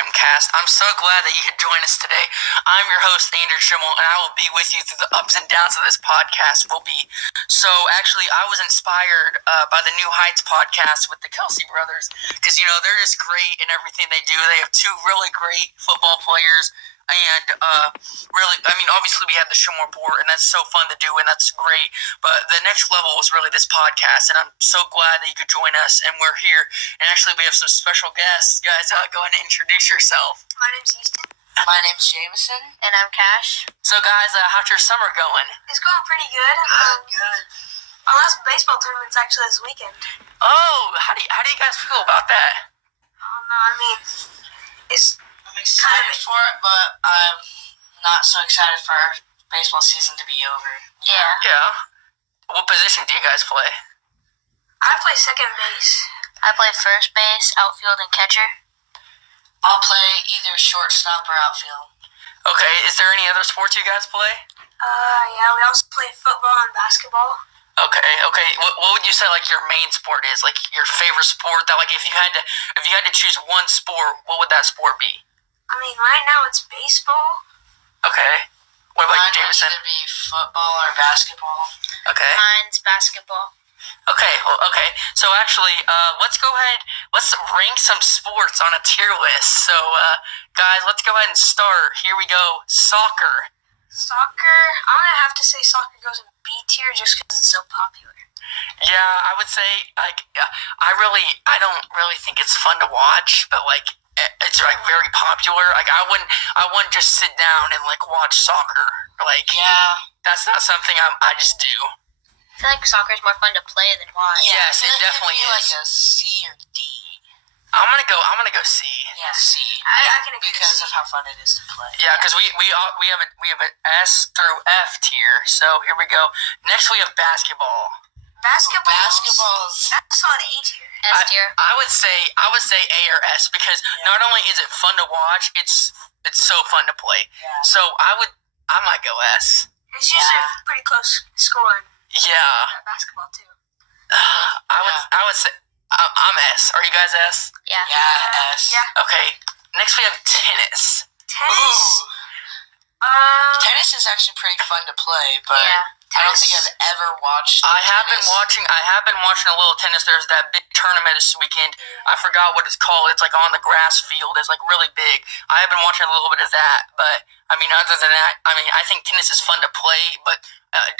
ShimCast. I'm so glad that you could join us today. I'm your host, Andrew Schimmel, and I will be with you through the ups and downs of this podcast. Actually, I was inspired by the New Heights podcast with the Kelsey brothers because, they're just great in everything they do. They have two really great football players. And obviously we have the Shim Report, and that's so fun to do, and that's great. But the next level was really this podcast, and I'm so glad that you could join us, and we're here. And actually, we have some special guests. Guys, go ahead and introduce yourself. My name's Easton. My name's Jameson. And I'm Cash. So, guys, how's your summer going? It's going pretty good. Good. Our last baseball tournament's actually this weekend. Oh, how do you guys feel about that? I'm excited for it, but I'm not so excited for our baseball season to be over. Yeah. What position do you guys play? I play second base. I play first base, outfield, and catcher. I'll play either shortstop or outfield. Okay, is there any other sports you guys play? Yeah, we also play football and basketball. Okay. What would you say your main sport is? Your favorite sport that if you had to choose one sport, what would that sport be? Right now it's baseball. Okay. What about you, Jameson? Mine would either be football or basketball. Okay. Mine's basketball. Okay. So actually, let's go ahead. Let's rank some sports on a tier list. So, guys, let's go ahead and start. Here we go. Soccer. Soccer, I'm going to have to say soccer goes in B tier just because it's so popular. Yeah, I would say, I don't really think it's fun to watch, but, it's, very popular. I wouldn't just sit down and, watch soccer. Yeah. That's not something I just do. I feel like soccer is more fun to play than watch. Yeah, Yes, it definitely is. is. Like a C or D. I'm gonna go C. Yeah, C. I can agree because with C. of how fun it is to play. Yeah, because we have an S through F tier. So here we go. Next we have basketball. Basketball's That's on A tier. S tier. I would say A or S because not only is it fun to watch, it's so fun to play. Yeah. So I might go S. It's usually a pretty close score in Yeah. basketball too. I would say I'm S. Are you guys S? Yeah. Yeah, S. Yeah. Okay. Next we have tennis. Tennis. Ooh. Tennis is actually pretty fun to play, but I don't think I've ever watched I have been tennis. watching a little tennis. There's that big tournament this weekend. I forgot what it's called. It's on the grass field. It's really big. I have been watching a little bit of that, but other than that, I think tennis is fun to play, but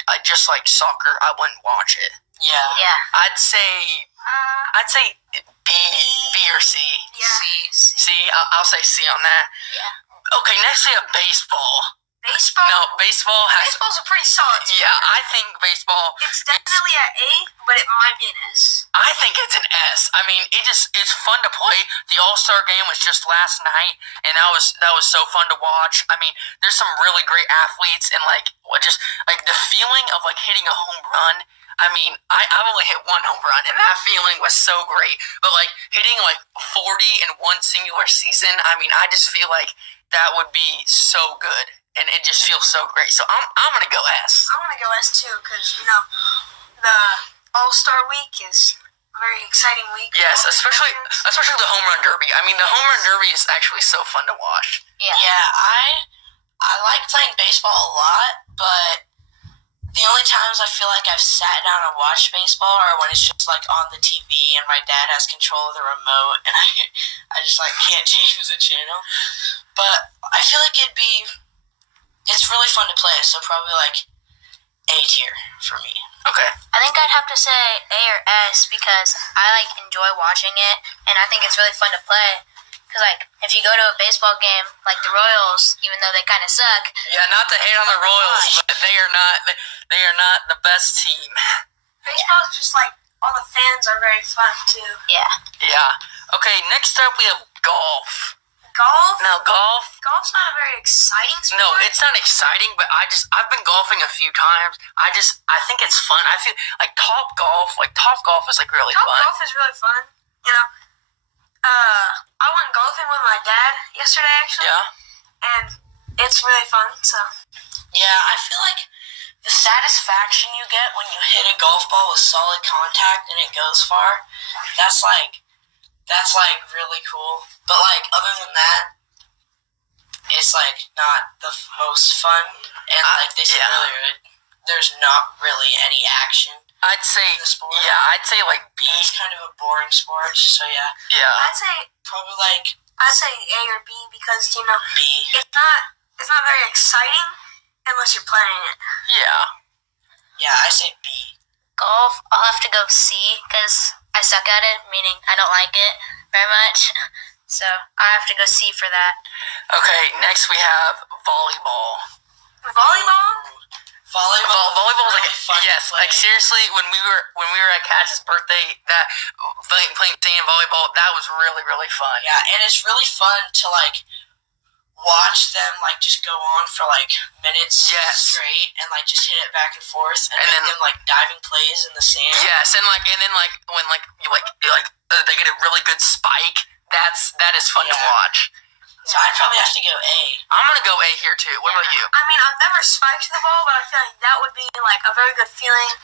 I just like soccer. I wouldn't watch it. Yeah. Yeah. I'd say B or C. Yeah. C. I'll say C on that. Yeah. Okay, next we have baseball. Baseball? No, Baseball's a pretty solid sport. Yeah, I think baseball. It's definitely an A, but it might be an S. I think it's an S. It's fun to play. The All-Star game was just last night, and that was so fun to watch. There's some really great athletes, and the feeling of hitting a home run. I've only hit one home run, and that feeling was so great. But hitting 40 in one singular season, I just feel like that would be so good, and it just feels so great. So I'm gonna go S. I'm going to go S too because, the All-Star week is a very exciting week. Yes, especially the home run derby. The home run derby is actually so fun to watch. Yeah. Yeah, I like playing baseball a lot, but the only times I feel like I've sat down and watched baseball are when it's just on the TV and my dad has control of the remote and I just can't change the channel. But I feel like it's really fun to play, so probably A tier for me. Okay. I think I'd have to say A or S because I enjoy watching it, and I think it's really fun to play. Because if you go to a baseball game like the Royals, even though they kind of suck. Yeah, not to hate on the Royals, but they are not the best team. Baseball is just all the fans are very fun too. Yeah. Yeah. Okay, next up we have golf. Golf? Now golf. Golf's not a very exciting sport. No, it's not exciting, but I've been golfing a few times. I think it's fun. I feel Top Golf is really Top fun. golf is really fun. I went golfing with my dad yesterday actually. Yeah. And it's really fun, so. Yeah, I feel like the satisfaction you get when you hit a golf ball with solid contact and it goes far, that's that's like really cool. But like other than that, it's like not the most fun. And like they said earlier, there's not really any action. I'd say, in the sport. yeah, I'd say like B. It's kind of a boring sport, so yeah. Yeah. I'd say Probably A or B because B. it's not very exciting unless you're playing it. Yeah. Yeah, I say B. Golf, I'll have to go C because I suck at it, meaning I don't like it very much. So I have to go C for that. Okay, next we have volleyball. Volleyball? Volleyball is like really fun yes, to play. like seriously, when we were at Cash's birthday, that playing volleyball, that was really really fun. Yeah, and it's really fun to like watch them like just go on for like minutes straight and like just hit it back and forth and then them like diving plays in the sand. Yes, and then when they get a really good spike, that is fun to watch. So I'd probably have to go A. I'm gonna go A here too. What about you? I mean, I've never spiked the ball, but I feel like that would be like a very good feeling.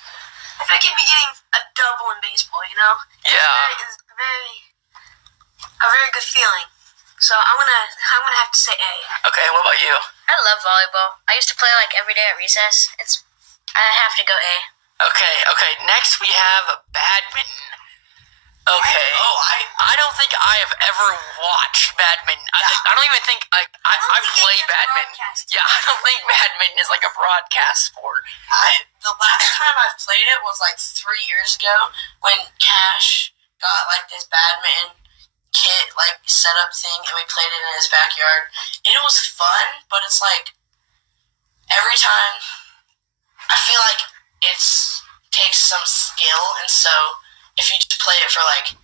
I feel like you'd be getting a double in baseball, you know? Yeah. It's a very good feeling. So I'm gonna have to say A. Okay, what about you? I love volleyball. I used to play like every day at recess. I have to go A. Okay. Next we have badminton. Okay. I don't think I have ever watched badminton. I don't even think I play badminton. Yeah, I don't think badminton is like a broadcast sport. The last time I've played it was like 3 years ago when Cash got like this badminton kit like setup thing and we played it in his backyard. And it was fun, but it's like every time I feel like it takes some skill, and so if you just play it for like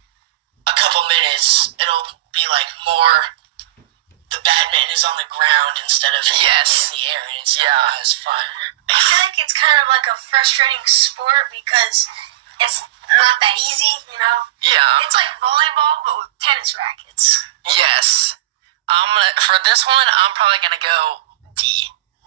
a couple minutes, it'll be like more the badminton is on the ground instead of in the air, and it's not as fun. I feel like it's kind of like a frustrating sport because it's not that easy, you know? Yeah. It's like volleyball, but with tennis rackets. Yes. For this one, I'm probably gonna go D.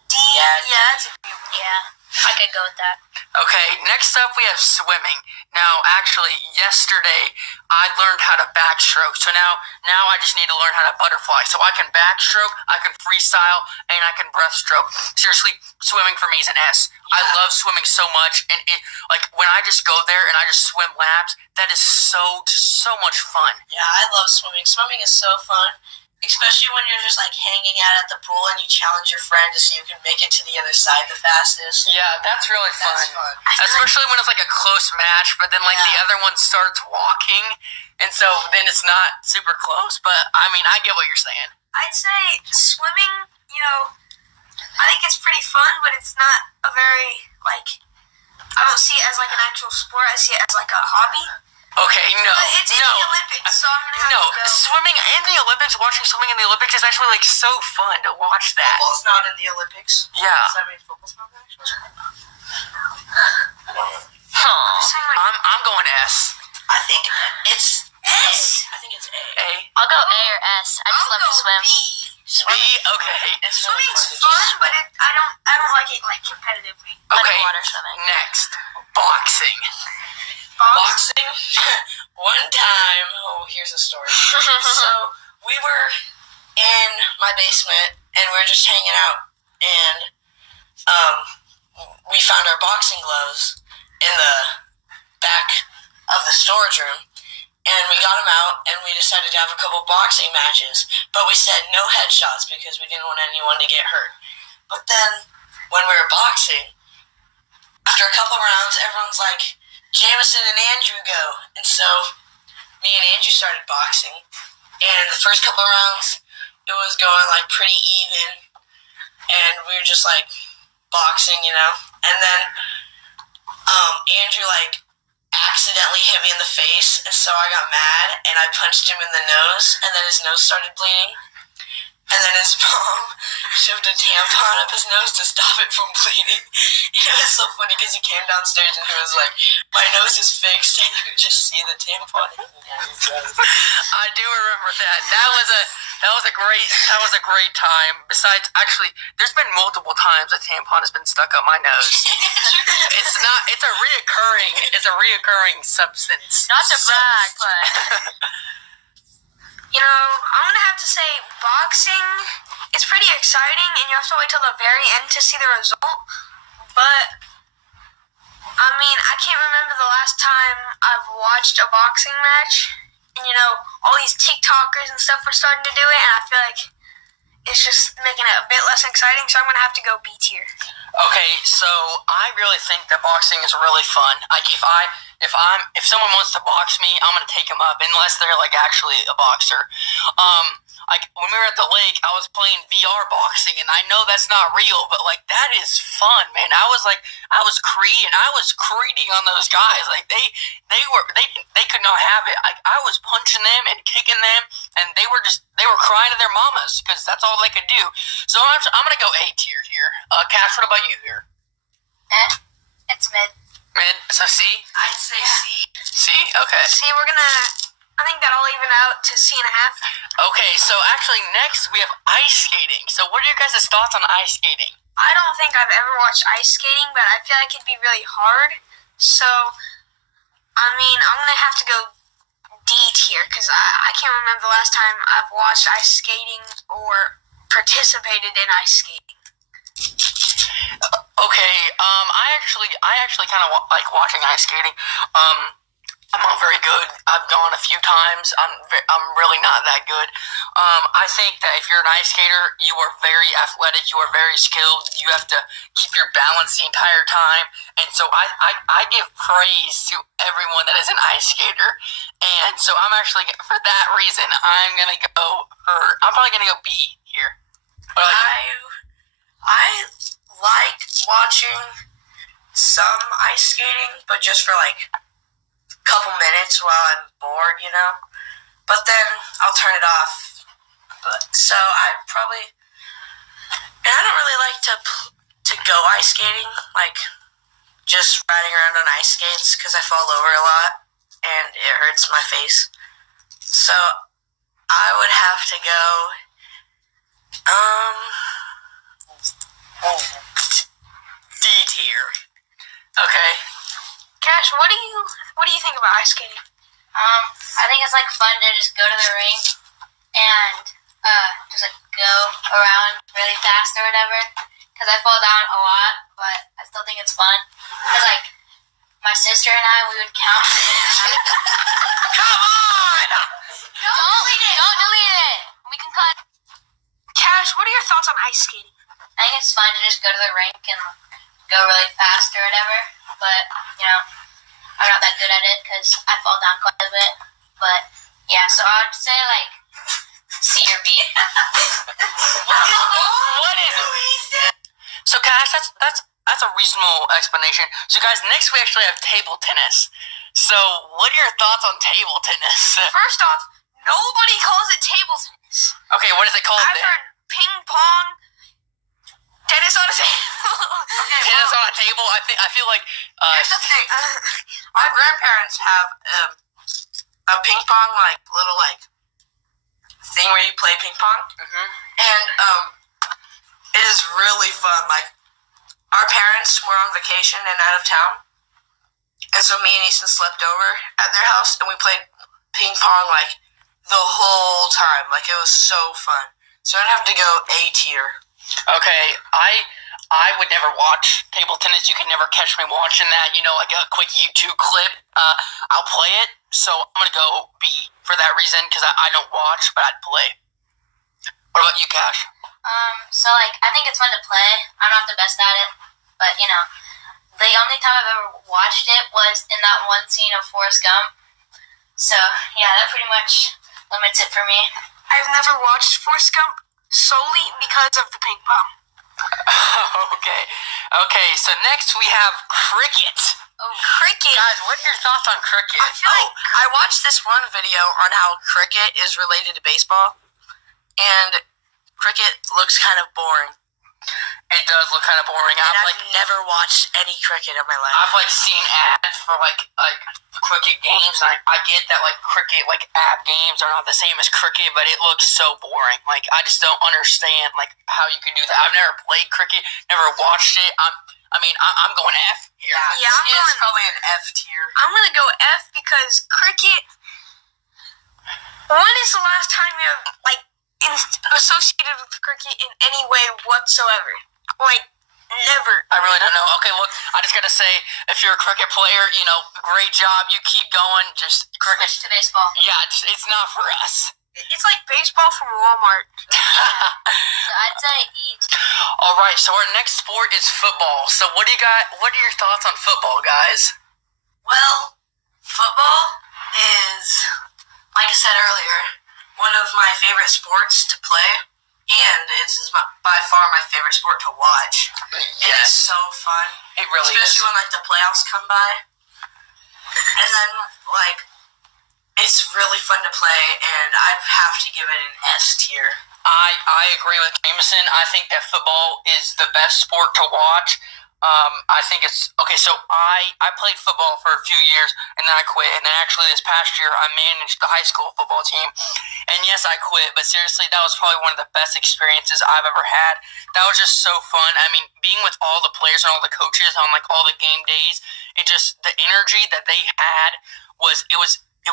D? Yeah, that's a good one. Yeah, I could go with that. Okay, next up we have swimming. Now, actually, yesterday I learned how to backstroke. So now I just need to learn how to butterfly. So I can backstroke, I can freestyle, and I can breaststroke. Seriously, swimming for me is an S. I love swimming so much, and it like when I just go there and I just swim laps, that is so much fun. Yeah, I love swimming. Swimming is so fun. Especially when you're just like hanging out at the pool and you challenge your friend to see who can make it to the other side the fastest. Yeah, that's really fun. That's fun. Especially when it's like a close match, but then like the other one starts walking, and so then it's not super close. But I mean, I get what you're saying. I'd say swimming, you know, I think it's pretty fun, but it's not a very, like, I don't see it as like an actual sport. I see it as like a hobby. Okay, no. But it's in the Olympics, so I'm gonna have to go. Swimming in the Olympics, watching swimming in the Olympics is actually like so fun to watch that. Football's not in the Olympics. Yeah. Does that mean football's not in the actual sport? I'm going S. I think it's S? I think it's A. A. I'll go A or S. I just love to swim. B. Okay. It's really Swimming's fun to fun, but I don't like it like competitively. Okay. Water swimming. Next, boxing. Boxing. One time, here's a story. So we were in my basement and we were just hanging out, and we found our boxing gloves in the back of the storage room, and we got them out and we decided to have a couple boxing matches, but we said no headshots because we didn't want anyone to get hurt. But then when we were boxing, after a couple rounds, everyone's like, Jameson and Andrew go. And so me and Andrew started boxing. And the first couple rounds, it was going like pretty even. And we were just like boxing, you know. And then Andrew like accidentally hit me in the face. And so I got mad and I punched him in the nose. And then his nose started bleeding. And then his mom shoved a tampon up his nose to stop it from bleeding. It was so funny because he came downstairs and he was like, my nose is fixed, and you could just see the tampon. I do remember that. That was a great time. Besides, actually, there's been multiple times a tampon has been stuck up my nose. It's a reoccurring substance. Not to brag, but You know, I'm gonna have to say boxing is pretty exciting, and you have to wait till the very end to see the result. But I mean, I can't remember the last time I've watched a boxing match. And you know, all these TikTokers and stuff are starting to do it, and I feel like it's just making it a bit less exciting. So I'm gonna have to go B tier. Okay, so I really think that boxing is really fun. Like if someone wants to box me, I'm gonna take them up unless they're like actually a boxer. Like when we were at the lake, I was playing VR boxing, and I know that's not real, but like that is fun, man. I was creating on those guys. Like they could not have it. I was punching them and kicking them, and they were crying to their mamas because that's all they could do. So I'm gonna go A tier here. Cash, what about you here? It's mid. Mid. So C. I'd say C. C. Okay. See, I think that'll even out to C and a half. Okay. So actually, next we have ice skating. So what are your guys' thoughts on ice skating? I don't think I've ever watched ice skating, but I feel like it'd be really hard. So, I mean, I'm gonna have to go D tier because I can't remember the last time I've watched ice skating or participated in ice skating. Okay. I actually kind of like watching ice skating. I'm not very good. I've gone a few times. I'm really not that good. I think that if you're an ice skater, you are very athletic. You are very skilled. You have to keep your balance the entire time. And so I give praise to everyone that is an ice skater. And so I'm actually, for that reason, I'm probably gonna go B here. What about you? I like watching some ice skating, but just for like couple minutes while I'm bored, you know. But then I'll turn it off. So I don't really like to go ice skating, like just riding around on ice skates because I fall over a lot and it hurts my face. So I would have to go D tier. Okay. Cash, what do you think about ice skating? I think it's like fun to just go to the rink and just like go around really fast or whatever. Because I fall down a lot, but I still think it's fun. Because like my sister and I, we would count. Come on! Don't delete it. We can cut. Cash, what are your thoughts on ice skating? I think it's fun to just go to the rink and go really fast or whatever. But you know, I'm not that good at it because I fall down quite a bit. But yeah, so I'd say like C or B. What is it? So guys, that's a reasonable explanation. So guys, next we actually have table tennis. So what are your thoughts on table tennis? First off, nobody calls it table tennis. Okay, what is it called I've then? heard ping pong, tennis on a table. Okay, Tennis on a table. I feel like here's the thing. Our grandparents have a ping pong little thing where you play ping pong, and it is really fun. Like our parents were on vacation and out of town, and so me and Easton slept over at their house, and we played ping pong like the whole time. Like it was so fun. So I'd have to go A tier. Okay, I would never watch table tennis. You could never catch me watching that. You know, like a quick YouTube clip. I'll play it. So I'm gonna go B for that reason because I don't watch, but I'd play. What about you, Cash? So like I think it's fun to play. I'm not the best at it, but you know, the only time I've ever watched it was in that one scene of Forrest Gump. So yeah, that pretty much limits it for me. I've never watched Forrest Gump solely because of the ping pong. Okay. So next we have cricket. Oh, cricket. Guys, what are your thoughts on cricket? I feel like I watched this one video on how cricket is related to baseball, and cricket looks kind of boring. It does look kind of boring. And I've never watched any cricket in my life. I've seen ads for like cricket games, and I get that cricket app games are not the same as cricket, but it looks so boring. Like I just don't understand how you can do that. I've never played cricket, never watched it. I'm going F here. Yeah, it's probably an F tier. I'm gonna go F because cricket. When is the last time you have, like, associated with cricket in any way whatsoever? Like, never. I really don't know. Okay, well, I just gotta say, if you're a cricket player, great job. You keep going. Just cricket. Switch to baseball. Yeah, it's not for us. It's like baseball from Walmart. So I'd say eat. All right, so our next sport is football. So what are your thoughts on football, guys? Well, football is, like I said earlier, one of my favorite sports to play, and it's by far my favorite sport to watch. Yes. It is so fun. It really especially is. when, like, the playoffs come by. And then, like, it's really fun to play, and I have to give it an S tier. I agree with Jameson. I think that football is the best sport to watch. I think it's okay. So I played football for a few years, and then I quit. And then actually this past year, I managed the high school football team. And yes, I quit. But seriously, that was probably one of the best experiences I've ever had. That was just so fun. I mean, being with all the players and all the coaches on like all the game days, the energy that they had was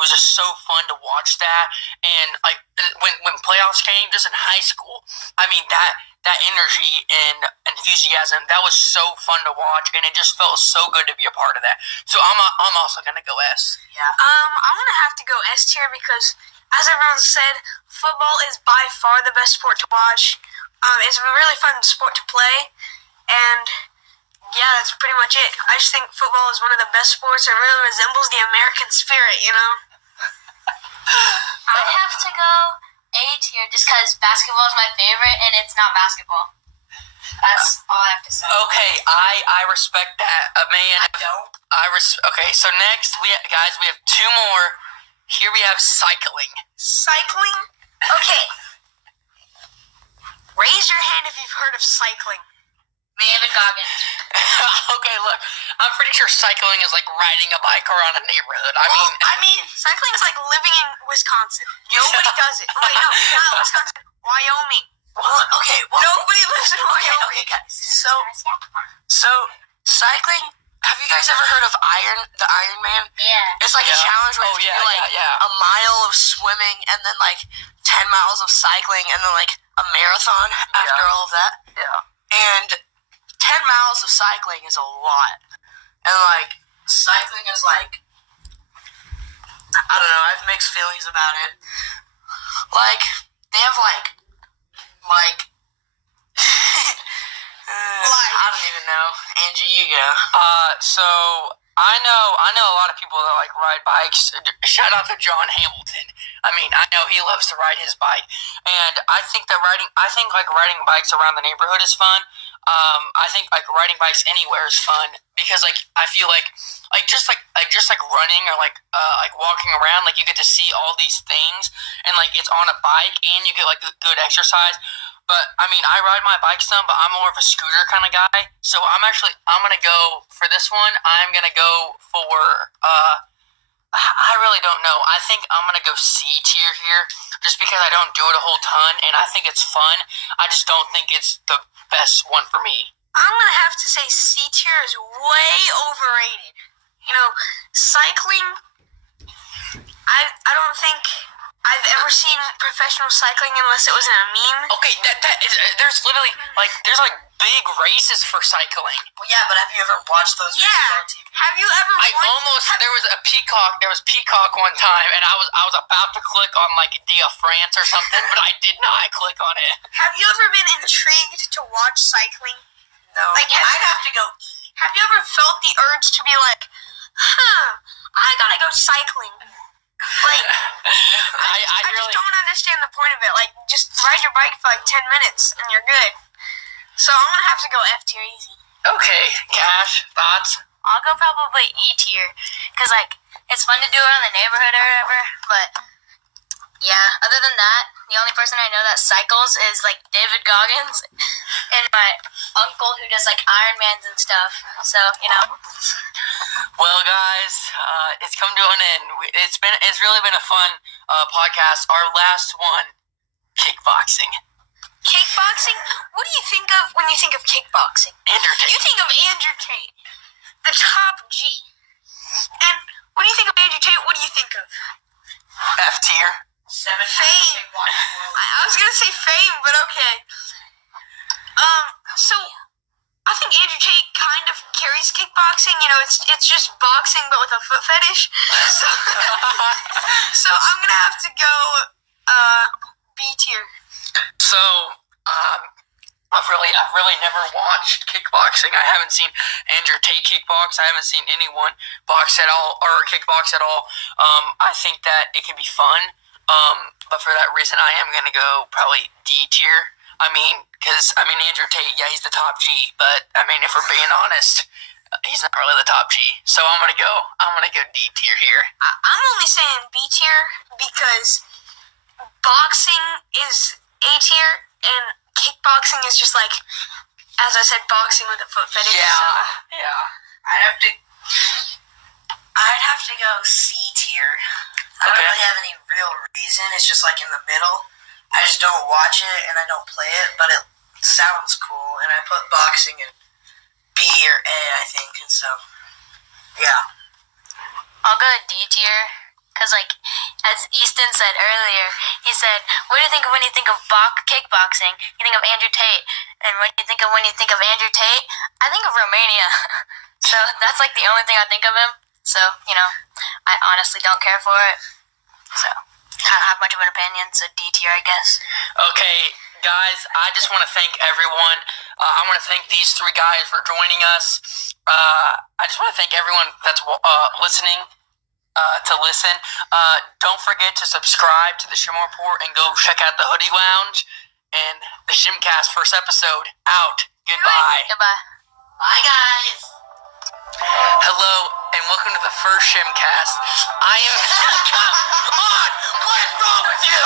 just so fun to watch that. And like when playoffs came, just in high school, I mean that energy and enthusiasm, that was so fun to watch, and it just felt so good to be a part of that. So I'm also gonna go S. Yeah. I'm gonna have to go S tier because, as everyone said, football is by far the best sport to watch. It's a really fun sport to play, and yeah, that's pretty much it. I just think football is one of the best sports. It really resembles the American spirit, I'd have to go A tier just because basketball is my favorite and it's not basketball. That's all I have to say. Okay, I respect that. Man, I don't. Okay, so next we have two more. Here we have cycling. Cycling? Okay. Raise your hand if you've heard of cycling. David Goggins. Okay, look, I'm pretty sure cycling is like riding a bike around a neighborhood. I mean, cycling is like living in Wisconsin. Nobody does it. Wait, no, not Wisconsin. Wyoming. Well, okay. Well, Nobody lives in Wyoming. okay, guys. So cycling. Have you guys ever heard of the Iron Man? Yeah. It's like a challenge where you do yeah. a mile of swimming and then like 10 miles of cycling and then like a marathon after all of that. Yeah. And 10 miles of cycling is a lot. And like cycling is like, I don't know, I have mixed feelings about it. Like they have like I don't even know. Angie, you go. So I know a lot of people that like ride bikes. Shout out to John Hamilton. I mean, I know he loves to ride his bike, and I think riding bikes around the neighborhood is fun. I think like riding bikes anywhere is fun because like I feel like just like running or like walking around, like you get to see all these things, and like it's on a bike and you get like good exercise. But I mean, I ride my bike some, but I'm more of a scooter kind of guy. So I'm gonna go for this one. I'm gonna go for I really don't know. I think I'm gonna go C tier here, just because I don't do it a whole ton, and I think it's fun. I just don't think it's the best one for me. I'm gonna have to say C tier is way overrated. Cycling. I don't think I've ever seen professional cycling unless it was in a meme. Okay, there's literally there's big races for cycling. Well, yeah, but have you ever watched those races on TV? Have you ever? There was Peacock one time, and I was about to click on Dia France or something, but I did not click on it. Have you ever been intrigued to watch cycling? No. I'd have to go. Have you ever felt the urge to be like, I gotta go cycling? I just don't understand the point of it. Like, just ride your bike for 10 minutes and you're good. So I'm gonna have to go F tier easy. Okay, Cash, thoughts? I'll go probably E tier because it's fun to do around the neighborhood or whatever. But yeah, other than that, the only person I know that cycles is David Goggins and my uncle who does Ironmans and stuff. So Well, guys, it's come to an end. It's really been a fun podcast. Our last one, kickboxing. Kickboxing? What do you think of when you think of kickboxing? Andrew Tate. You think of Andrew Tate, the top G. And when you think of Andrew Tate, what do you think of? F tier. Fame. I was gonna say fame, but okay. So I think Andrew Tate kind of carries kickboxing. You know, it's just boxing but with a foot fetish. So, so I'm gonna have to go B tier. So, I've really never watched kickboxing. I haven't seen Andrew Tate kickbox. I haven't seen anyone box at all or kickbox at all. I think that it can be fun. But for that reason, I am gonna go probably D tier. Andrew Tate, yeah, he's the top G. But if we're being honest, he's not really the top G. So I'm gonna go D tier here. I'm only saying B tier because boxing is A tier and kickboxing is just like, as I said, boxing with a foot fetish. Yeah. I'd have to go C tier. I don't Okay. really have any real reason. It's just like in the middle. I just don't watch it and I don't play it, but it sounds cool. And I put boxing in B or A, I think. And so, yeah. I'll go D tier. Because, like, as Easton said earlier, he said, what do you think of when you think of kickboxing? You think of Andrew Tate. And what do you think of when you think of Andrew Tate? I think of Romania. So that's, like, the only thing I think of him. So, I honestly don't care for it. So, I don't have much of an opinion. So D tier, I guess. Okay, guys, I just want to thank everyone. I want to thank these three guys for joining us. I just want to thank everyone that's listening to listen. Don't forget to subscribe to the Shim Report and go check out the Hoodie Lounge and the ShimCast first episode out. Goodbye. Goodbye. Bye, guys. Hello and welcome to the first ShimCast. I am. Come on! What's wrong with you?